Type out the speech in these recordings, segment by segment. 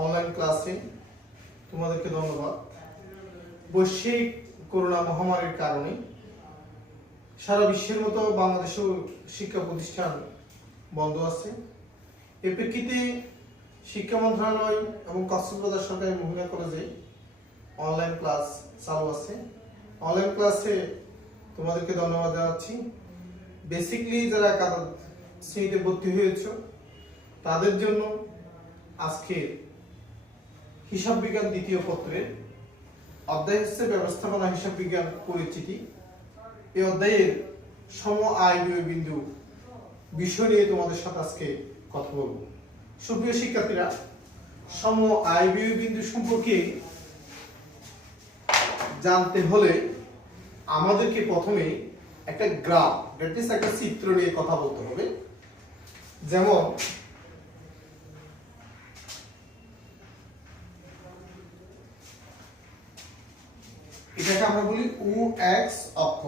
Online ক্লাসে তোমাদেরকে ধন্যবাদ। বৈশ্বিক করোনা মহামারীর কারণে সারা বিশ্বের মতো বাংলাদেশেও শিক্ষা প্রতিষ্ঠান বন্ধ আছে। এর প্রেক্ষিতে শিক্ষা মন্ত্রণালয় এবং কক্সবাজার সরকারি মহিলা কলেজে অনলাইন ক্লাস চালু আছে। অনলাইন ক্লাসে তোমাদেরকে ধন্যবাদ জানাচ্ছি। বেসিকলি যারা একাদশ শ্রেণীতে ভর্তি হয়েছে তাদের জন্য আজকে হিসাব বিজ্ঞান দ্বিতীয় পত্রের অধ্যায় হচ্ছে ব্যবস্থাপনা হিসাব বিজ্ঞান পরিচিতি। এই অধ্যায়ের সম আয় ব্যয় বিন্দু বিষয় নিয়ে তোমাদের সাথে আজকে কথা বলবো। সুপ্রিয় শিক্ষার্থীরা, সম আয় ব্যয় বিন্দু সম্পর্কে জানতে হলে আমাদেরকে প্রথমে একটা গ্রাফ, দ্যাট ইজ একটা চিত্র নিয়ে কথা বলতে হবে। যেমন এটাকে আমরা বলি উ এক্স অক্ষ,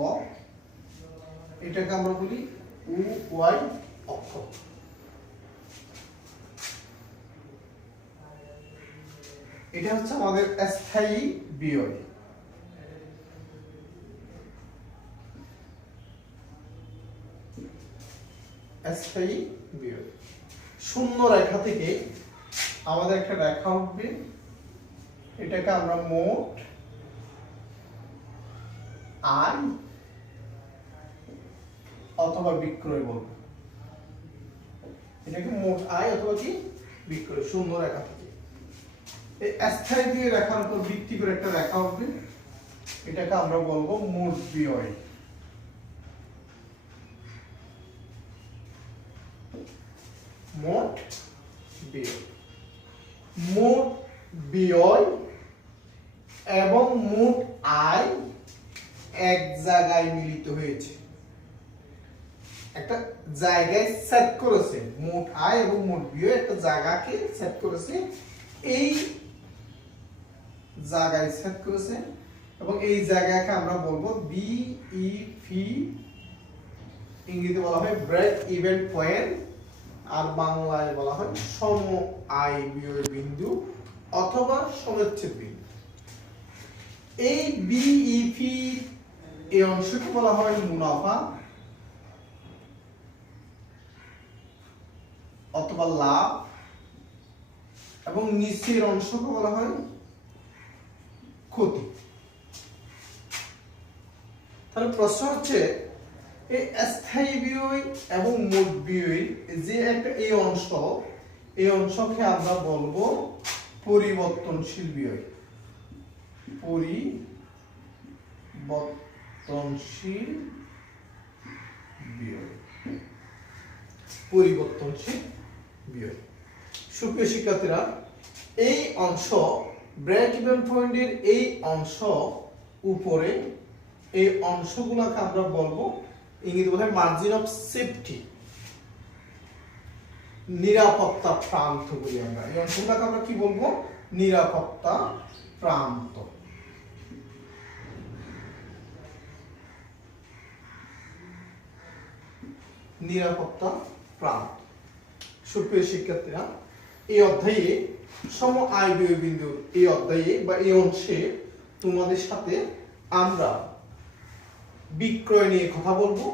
এটাকে আমরা বলি উ ওয়াই অক্ষ। এটা হচ্ছে আমাদের স্থায়ী ব্যয়। স্থায়ী ব্যয় শূন্য রেখা থেকে আমাদের একটা রেখা উঠবে, এটাকে আমরা মোট আয় অথবা বিক্রয় বলবো। এটাকে মোট আয় অথবা কি বিক্রয়, শূন্য রেখা থেকে এই স্থায়ী দিয়ে রেখার উপর ভিত্তি করে একটা রেখা উঠবে, এটাকে আমরা বলবো মোট ব্যয়। মোট ব্যয়, মোট ব্যয় এবং মোট আয় এক জায়গায় মিলিত হয়েছে, একটা জায়গায় সেট করেছে। মোট আয় এবং মোট ব্যয় একটা জায়গাকে সেট করেছে, এই জায়গায় সেট করেছে এবং এই জায়গাকে আমরা বলবো বিইপি, ইংরেজিতে বলা হয় ব্রেক ইভেন পয়েন্ট, আর বাংলায় বলা হয় সম আয় ব্যয় বিন্দু অথবা সমচ্ছেদ বিন্দু। এই বিইপি এই অংশকে বলা হয় মুনাফা অথবা লাভ, এবং নিচের অংশকে বলা হয় ক্ষতি। তাহলে প্রশ্ন হচ্ছে এই স্থায়ী ব্যয় এবং মোট ব্যয় যে একটা এই অংশকে আমরা বলবো পরিবর্তনশীল ব্যয়। পরিবর্তনশীল ব্যয়, পরিবর্তনশীল ব্যয়। সুপ্রিয় শিক্ষার্থীরা, এই অংশ ব্রেক ইভেন পয়েন্টের এই অংশ উপরে এই অংশগুলোকে আমরা বলবো ইংরেজি বলা হয় মার্জিন অফ সেফটি, নিরাপত্তা প্রান্ত বলি আমরা। এই অংশগুলোকে আমরা কি বলবো? নিরাপত্তা প্রান্ত। নিরাপত্তা প্রান্ত। সুপ্রিয় শিক্ষার্থীরা, এই অধ্যায়ে সম আয় ব্যয় বিন্দুর এই অধ্যায়ে বা এই অংশে তোমাদের সাথে আমরা বিক্রয় নিয়ে কথা বলবো,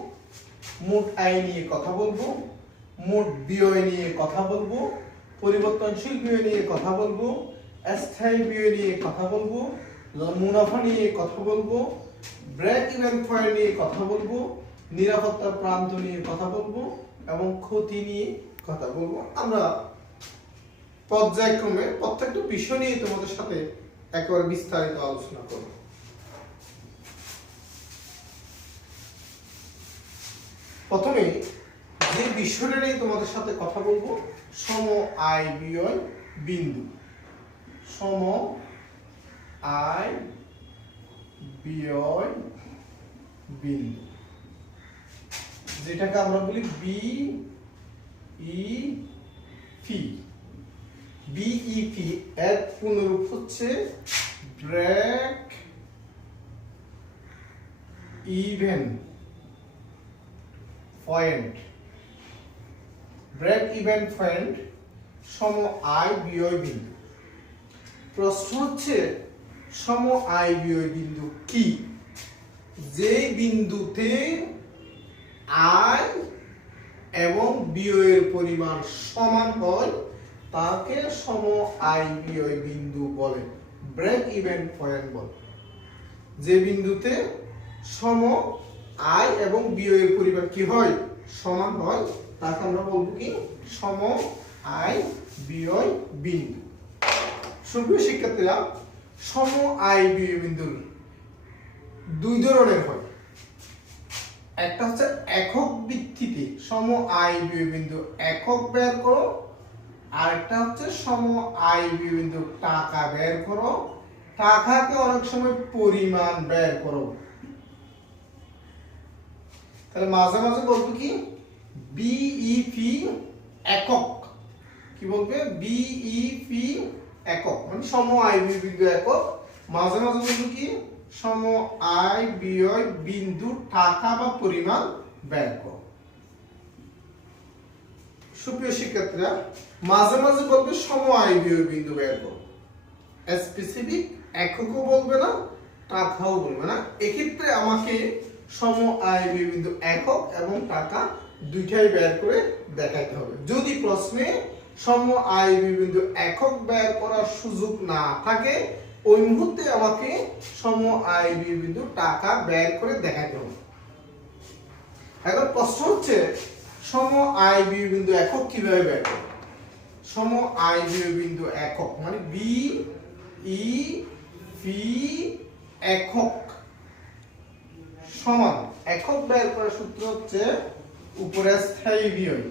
মোট আয় নিয়ে কথা বলবো, মোট ব্যয় নিয়ে কথা বলবো, পরিবর্তনশীল ব্যয় নিয়ে কথা বলবো, স্থায়ী ব্যয় নিয়ে কথা বলবো, মুনাফা নিয়ে কথা বলবো, ব্রেক ইভেন পয়েন্ট নিয়ে কথা বলবো, নিরাপত্তা প্রান্ত নিয়ে কথা বলবো এবং ক্ষতি নিয়ে কথা বলবো। আমরা পর্যায়ক্রমে প্রত্যেকটা বিষয় নিয়ে তোমাদের সাথে একেবারে বিস্তারিত আলোচনা করব। প্রথমে যে বিষয়টা নিয়ে তোমাদের সাথে কথা বলবো, সম আয় ব্যয় বিন্দু। সম আয় ব্যয় বিন্দু, যেটাকে আমরা বলি বিইপি। বিইপি এর পুনরূপ হচ্ছে break even point. Break even point সম আয় ব্যয় বিন্দু। প্রশ্ন হচ্ছে সম আয় ব্যয় বিন্দু কি? যে বিন্দুতে আয় এবং ব্যয়ের পরিমাণ সমান হয় তাকে সম আয় ব্যয় বিন্দু বলে, ব্রেক ইভেন পয়েন্ট বলে। যে বিন্দুতে সম আয় এবং ব্যয়ের পরিমাণ কি হয়? সমান হয়, তাকে আমরা বলবো কি? সম আয় ব্যয় বিন্দু। সুপ্রিয় শিক্ষার্থীরা, সম আয় ব্যয় বিন্দু দুই ধরনের হয়। একটা হচ্ছে একক ভিত্তিতে সম আয় ব্যয় বিন্দু একক বের করো, আর একটা হচ্ছে সম আয় ব্যয় বিন্দু টাকা বের করো, টাকাকে অনেক সময় পরিমাণ বের করো। তাহলে মাঝে মাঝে বলবো কি? বিইপি একক। কি বলবে? বিইপি একক মানে সম আয় ব্যয় বিন্দু একক। মাঝে মাঝে বলবো কি? সম আয় ব্যয় বিন্দু টাকা বা পরিমাণ বের করো। সুপ্রিয় শিক্ষার্থীরা, মাঝে মাঝে বলবে সম আয় ব্যয় বিন্দু বের করো, স্পেসিফিক এককও বলবে না, টাকাও বলবে না। এক্ষেত্রে আমাকে সম আয় ব্যয় বিন্দু একক এবং টাকা দুইটাই বের করে দেখাইতে হবে। যদি প্রশ্নে সম আয় ব্যয় বিন্দু একক বের করার সুযোগ না থাকে, ওই মুহূর্তে আমাকে সম আয় ব্যয় বিন্দু টাকা বের করে দেখাইতে হবে। এখন প্রশ্ন হচ্ছে সম আয় ব্যয় বিন্দু একক কিভাবে বের করব? সম আয় ব্যয় বিন্দু একক মানে বি ই পি একক সমান একক বের করার সূত্র হচ্ছে উপরে স্থায়ী ব্যয়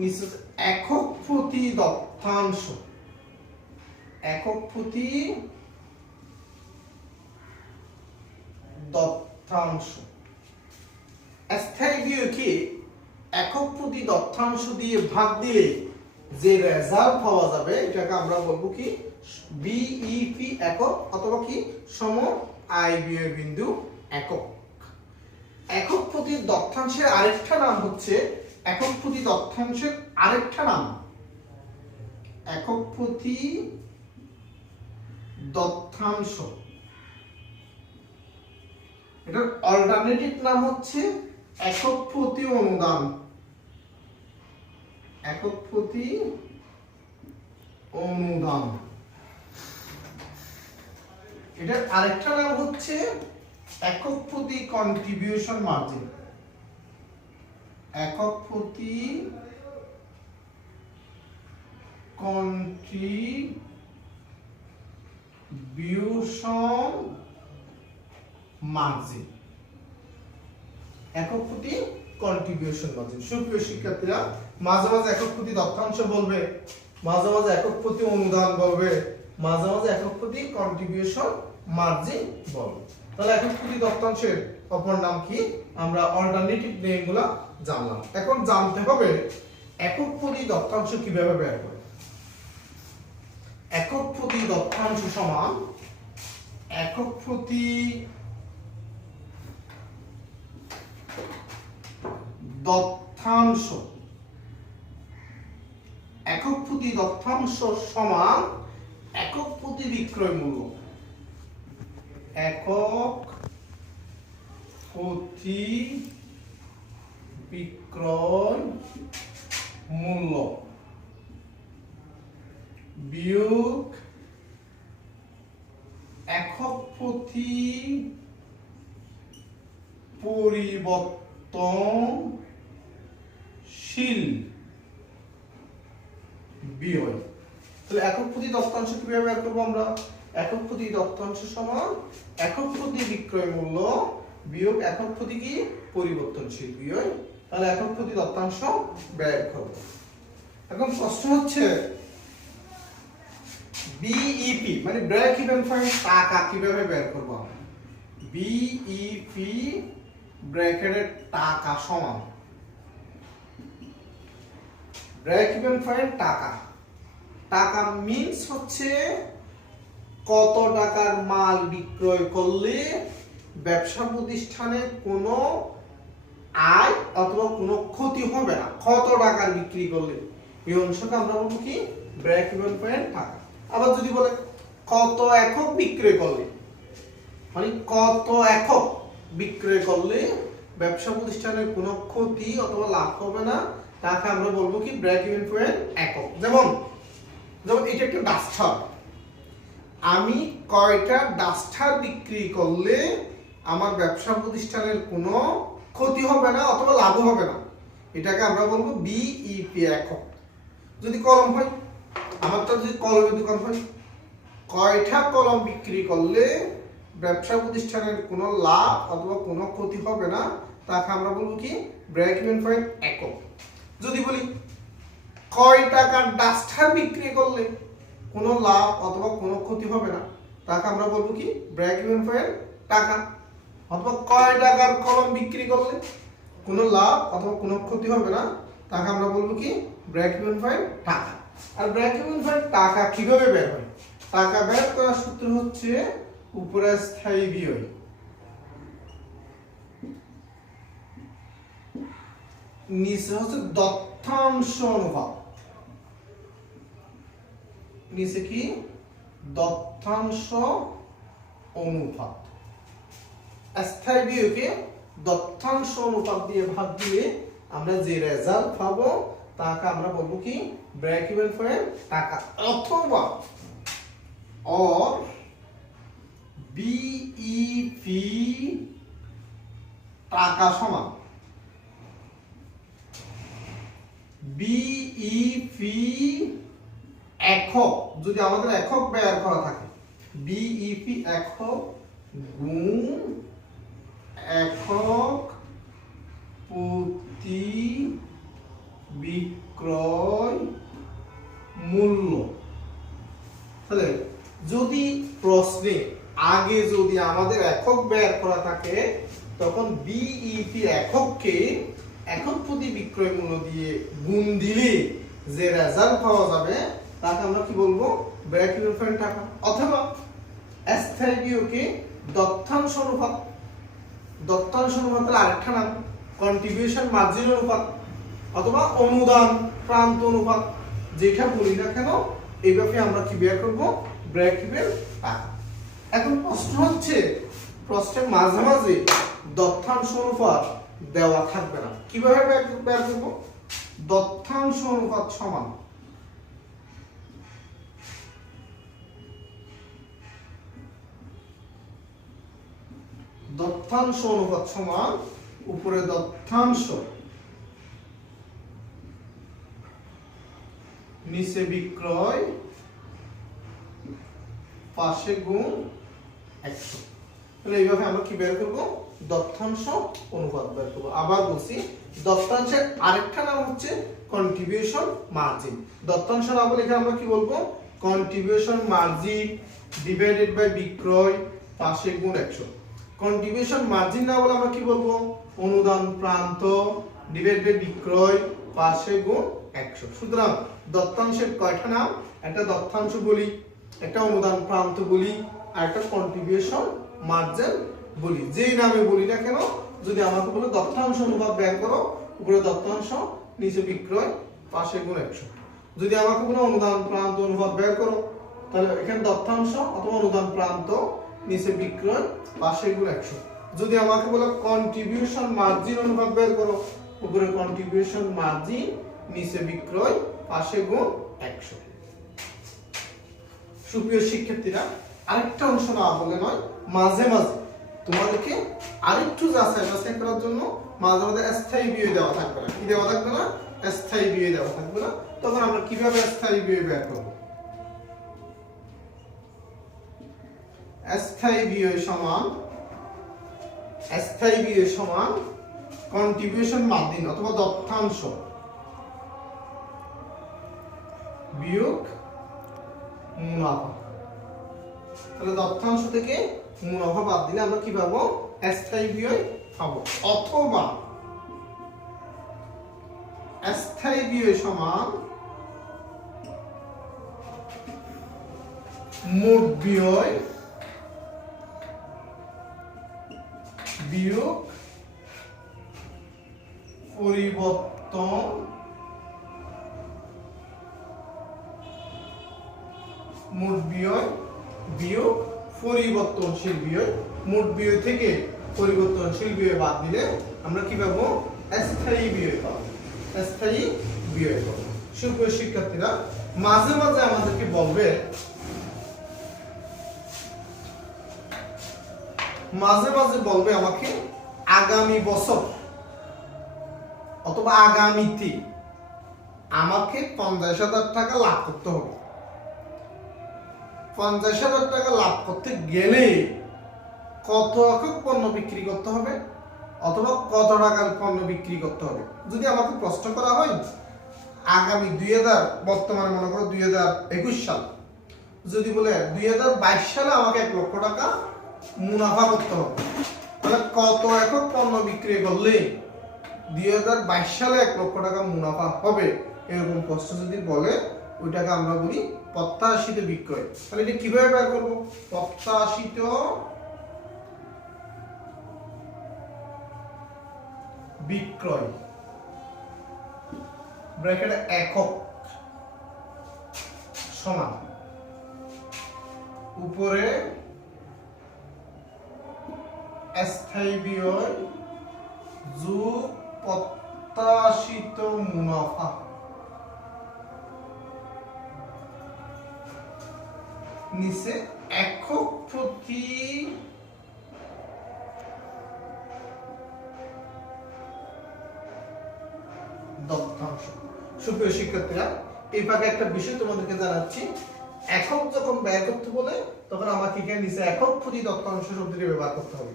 নিচে একক প্রতি দত্তাংশ। একক প্রতি দত্তাংশ। স্থায়ী ব্যয়কে একক প্রতি দত্তাংশ দিয়ে ভাগ দিলে যে রেজাল্ট পাওয়া যাবে এটাকে আমরা বলবো কি? বিইপি একক অথবা কি? সম আয় ব্যয় বিন্দু একক। একক প্রতি দত্তাংশের আরেকটা নাম হচ্ছে একক প্রতি দত্তাংশের আরেকটা নাম একক প্রতি দত্তাংশ। এটার অল্টারনেটিভ নাম হচ্ছে একক প্রতি অনুদান। একক প্রতি অনুদান। এটার আরেকটা নাম হচ্ছে একক প্রতি কন্ট্রিবিউশন মার্জিন। একক প্রতি কন্ট্রিবিউশন মার্জিন। একক প্রতি কন্ট্রিবিউশন মার্জিন। সুপ্রিয় শিক্ষার্থীরা, মাঝে মাঝে একক প্রতি দত্তাংশ বলবে, মাঝে মাঝে একক প্রতি অনুদান বলবে, মাঝে মাঝে একক প্রতি কন্ট্রিবিউশন মার্জিন বলবে। তাহলে একক প্রতি দত্তাংশের অপর নাম কি? আমরা অল্টারনেটিভ নেমগুলো জানলাম। এখন জানতে হবে একক প্রতি দত্তাংশ কিভাবে বের করে। একক প্রতি দত্তাংশ সমান একক প্রতি দত্তাংশ। একক প্রতি দত্তাংশ সমান একক প্রতি বিক্রয় মূল্য। একক প্রতি বিক্রয় মূল্য বিয়োগ একক প্রতি পরিবর্তনশীল ব্যয়। তাহলে একক প্রতি দত্তাংশ কিভাবে বের করব আমরা? একক প্রতি দত্তাংশ সমান একক প্রতি বিক্রয় মূল্য বিয়োগ একক প্রতি কি? পরিবর্তনশীল ব্যয়। তাহলে একক প্রতি দত্তাংশ বের করব। এখন প্রশ্ন হচ্ছে বিইপি মানে ব্রেক ইভেন পয়েন্ট টাকা কিভাবে বের করব? বিইপি ব্র্যাকেটের টাকা সমান ব্রেক ইভেন পয়েন্ট টাকা। টাকা মিন্স হচ্ছে কত টাকার মাল বিক্রয় করলে ব্যবসা প্রতিষ্ঠানে কোনো আয় অথবা কোনো ক্ষতি হবে না কত টাকার বিক্রি করলে এই অংশকে আমরা বলবো কি ব্রেক ইভেন পয়েন্ট টাকা। আবার যদি বলে কত একক বিক্রয় করলে, মানে কত একক বিক্রয় করলে ব্যবসা প্রতিষ্ঠানের কোনো ক্ষতি অথবা লাভ হবে না, তাকে আমরা বলবো কি ব্রেক ইভেন পয়েন্ট একক। যেমন এটা একটা ডাস্টার, আমি কয়টা ডাস্টার বিক্রি করলে আমার ব্যবসা প্রতিষ্ঠানের কোনো ক্ষতি হবে না অথবা লাভ হবে না, এটাকে আমরা বলবো বিইপি একক। যদি কলম হয়, আমারটা যদি কলমের দোকান হয়, কয়টা কলম বিক্রি করলে ব্যবসা প্রতিষ্ঠানের কোনো লাভ অথবা কোনো ক্ষতি হবে না, তাকে আমরা বলবো কি ব্রেক ইভেন পয়েন্ট একক। যদি বলি কয় টাকার ডাস্টার বিক্রি করলে কোনো লাভ অথবা কোনো ক্ষতি হবে না, তাকে আমরা বলবো কি ব্রেক ইভেন পয়েন্ট টাকা। অথবা কয় টাকার কলম বিক্রি করলে কোনো লাভ অথবা কোনো ক্ষতি হবে না, তাকে আমরা বলবো কি ব্রেক ইভেন পয়েন্ট টাকা। আর ব্রেক ইভেন পয়েন্ট টাকা কিভাবে বের হয়? টাকা বের করার সূত্র হচ্ছে উপরে স্থায়ী ব্যয় নিচে হচ্ছে দত্তাংশ অনুপাত। নিচে কি দত্তাংশ অনুপাত। স্থায়ী ব্যয়কে দত্তাংশ অনুপাত দিয়ে ভাগ দিলে আমরা যে রেজাল্ট পাবো তাকে আমরা বলবো কি ব্রেক ইভেন পয়েন্ট টাকা। অথবা or বিইপি টাকা সমান বিইপি একক। যদি আমাদের একক ব্যয় করা থাকে, বিইপি একক গুণ একক প্রতি বিক্রয় মূল্য। তাহলে যদি প্রশ্নে আগে যদি আমাদের একক ব্যয় করা থাকে, তখন বিইপি একককে একক প্রতি বিক্রয় মূল্য দিয়ে গুণ দিলে যে রেজাল্ট পাওয়া যাবে তাকে আমরা কি বলবো ব্রেক ইভেন পয়েন্ট টাকা। অথবা স্থায়ী ব্যয়কে দত্তাংশ অনুপাত। দত্তাংশ অনুপাতের আরেকটা নাম কন্ট্রিবিউশন মার্জিন অনুপাত অথবা অনুদান প্রান্ত অনুপাত, যেটা বলি না কেন এইভাবে আমরা কি বের করব ব্রেক ইভেন টাকা। এখন প্রশ্ন হচ্ছে, প্রশ্নের মাঝে মাঝে দত্তাংশ অনুপাত দেওয়া থাকবে না, কিভাবে বের করব? দত্তাংশ অনুপাত সমান দত্তাংশ অনুপাত সমান উপরে দত্তাংশ নিচে বিক্রয় পাশে গুণ 100। তাহলে এইভাবে আমরা কি বের করব দত্তাংশ অনুপাত বের করব। আবার বলছি, দত্তাংশের আরেকটা নাম হচ্ছে কন্ট্রিবিউশন মার্জিন। দত্তাংশ না বলে এখানে আমরা কি বলবো কন্ট্রিবিউশন মার্জিন ডিভাইডেড বাই বিক্রয় পাশে গুণ 100। কন্ট্রিবিউশন মার্জিন না বলে আমরা কি বলবো অনুদান প্রান্ত ডিভাইডেড বাই বিক্রয় পাশে গুণ 100। সুতরাং দত্তাংশের কয়টা নাম? একটা দত্তাংশ বলি, একটা অনুদান প্রান্ত বলি, আর একটা কন্ট্রিবিউশন মার্জিন বলি। যেই নামে বলি না কেন, যদি আমাকে বলে দত্তাংশ অনুপাত বের করো, উপরে দত্তাংশ নিচে বিক্রয় পাশে গুণ 100। যদি আমাকে বলে অনুদান প্রান্ত অনুপাত বের করো, তাহলে এখানে দত্তাংশ অথবা অনুদান প্রান্ত নিচে বিক্রয় পাশে গুণ 100। যদি আমাকে বলে কন্ট্রিবিউশন মার্জিন অনুপাত বের করো, উপরে কন্ট্রিবিউশন মার্জিন নিচে বিক্রয় পাশে গুণ 100। সুপ্রিয় শিক্ষার্থীরা, আরেকটা অংশ না বলে নয়, মাঝে মাঝে তোমাদেরকে আরেকটু যাচাই করার জন্য মাঝে মাঝে স্থায়ী ব্যয় দেওয়া থাকবে না। কি দেওয়া থাকবে না? স্থায়ী ব্যয় দেওয়া থাকবে না। তখন আমরা কিভাবে স্থায়ী ব্যয় বের করব? স্থায়ী ব্যয় সমান কন্ট্রিবিউশন মার্জিন অথবা দত্তাংশ বিয়োগ মুনাফা। তাহলে দত্তাংশ থেকে মুনাফা বাদ দিলে আমরা কি পাবো? স্থায়ী ব্যয় পাবো। অথবা স্থায়ী ব্যয় সমান মোট ব্যয় বিয়োগ মোট ব্যয় বিয়োগ পরিবর্তনশীল ব্যয়। মোট ব্যয় থেকে পরিবর্তনশীল ব্যয় বাদ দিলে আমরা কি পাবো? স্থায়ী ব্যয় পাবো। স্থায়ী ব্যয় পাবো। সুপ্রিয় শিক্ষার্থীরা, মাঝে মাঝে আমাদেরকে বলবে, আমাকে আগামী বছর অথবা আগামীতে আমাকে 50,000 টাকা লাভ করতে হবে। 50,000 টাকা লাভ করতে গেলে কত একক পণ্য বিক্রি করতে হবে অথবা কত টাকার পণ্য বিক্রি করতে হবে। যদি আমাকে প্রশ্ন করা হয় আগামী বর্তমানে মনে করো 2021 সাল, যদি বলে 2022 সালে আমাকে 1 লক্ষ টাকা মুনাফা করতে হবে, তাহলে কত একক পণ্য বিক্রি করলে 2022 সালে 1 লক্ষ টাকা মুনাফা হবে, এরকম প্রশ্ন যদি বলে ওইটাকে আমরা বলি প্রত্যাশিত বিক্রয়। তাহলে এটা কিভাবে বের করব? প্রত্যাশিত বিক্রয় ব্র্যাকেটে একক সমান উপরে স্থায়ী ব্যয় যোগ প্রত্যাশিত মুনাফা। নিচে একক প্রতি দত্তাংশ। সুপ্রিয় শিক্ষার্থীরা, এই ভাগে একটা বিষয় তোমাদেরকে জানাচ্ছি। একক যখন ব্যয় করতে বলে তখন আমাকে এখানে নিচে একক প্রতি দত্তাংশ শব্দটি ব্যবহার করতে হবে।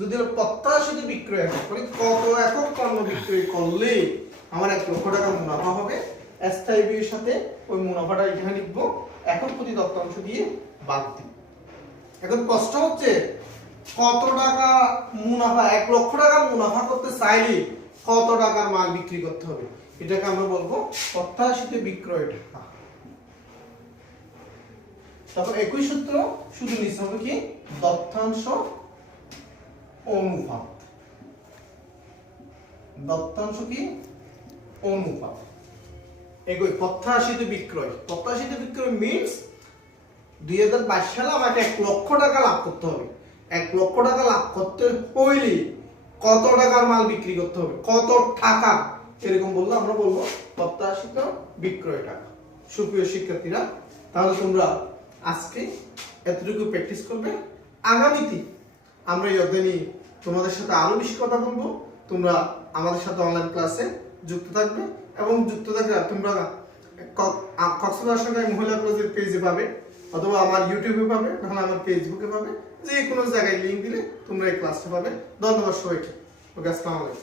যদি প্রত্যাশিত বিক্রয় একক করি, কত একক পণ্য বিক্রয় করলে আমার 1 লক্ষ টাকা মুনাফা হবে, স্থায়ী ব্যয়ের সাথে ওই মুনাফাটা এখানে লিখবো, একক প্রতি দত্তাংশ দিয়ে বাদ দিই। এখন প্রশ্ন হচ্ছে কত টাকা মুনাফা, 1 লক্ষ টাকা মুনাফা করতে চাইলে কত টাকার মাল বিক্রি করতে হবে, এটাকে আমরা বলবো প্রত্যাশিত বিক্রয় টাকা। তখন একই সূত্র, শুধু নিচে হবে কি দত্তাংশ অনুপাত। দত্তাংশ কি অনুপাত। একই প্রত্যাশিত বিক্রয়। প্রত্যাশিত বিক্রয় মিন্স 2022 সালে আমাকে 1 লক্ষ টাকা লাভ করতে হবে। 1 লক্ষ টাকা লাভ করতে হইলে কত টাকার মাল বিক্রি করতে হবে, কত টাকা, এরকম বললে আমরা বলবো প্রত্যাশিত বিক্রয় টাকা। সুপ্রিয় শিক্ষার্থীরা, তাহলে তোমরা আজকে এতটুকু প্র্যাকটিস করবে। আগামীতে আমরা এই অধ্যায় নিয়ে তোমাদের সাথে আরো বেশি কথা বলবো। তোমরা আমাদের সাথে অনলাইন ক্লাসে যুক্ত থাকবে এবং যুক্ত থাকলে তোমরা কক্সবাজার সরকারি মহিলা কলেজের পেজে পাবে অথবা আমার ইউটিউবে পাবে, নাহলে আমার ফেসবুকে পাবে, যে কোনো জায়গায় লিংক দিলে তোমরা এই ক্লাসটা পাবে। ধন্যবাদ সবাইকে। ওকে, আসসালামু আলাইকুম।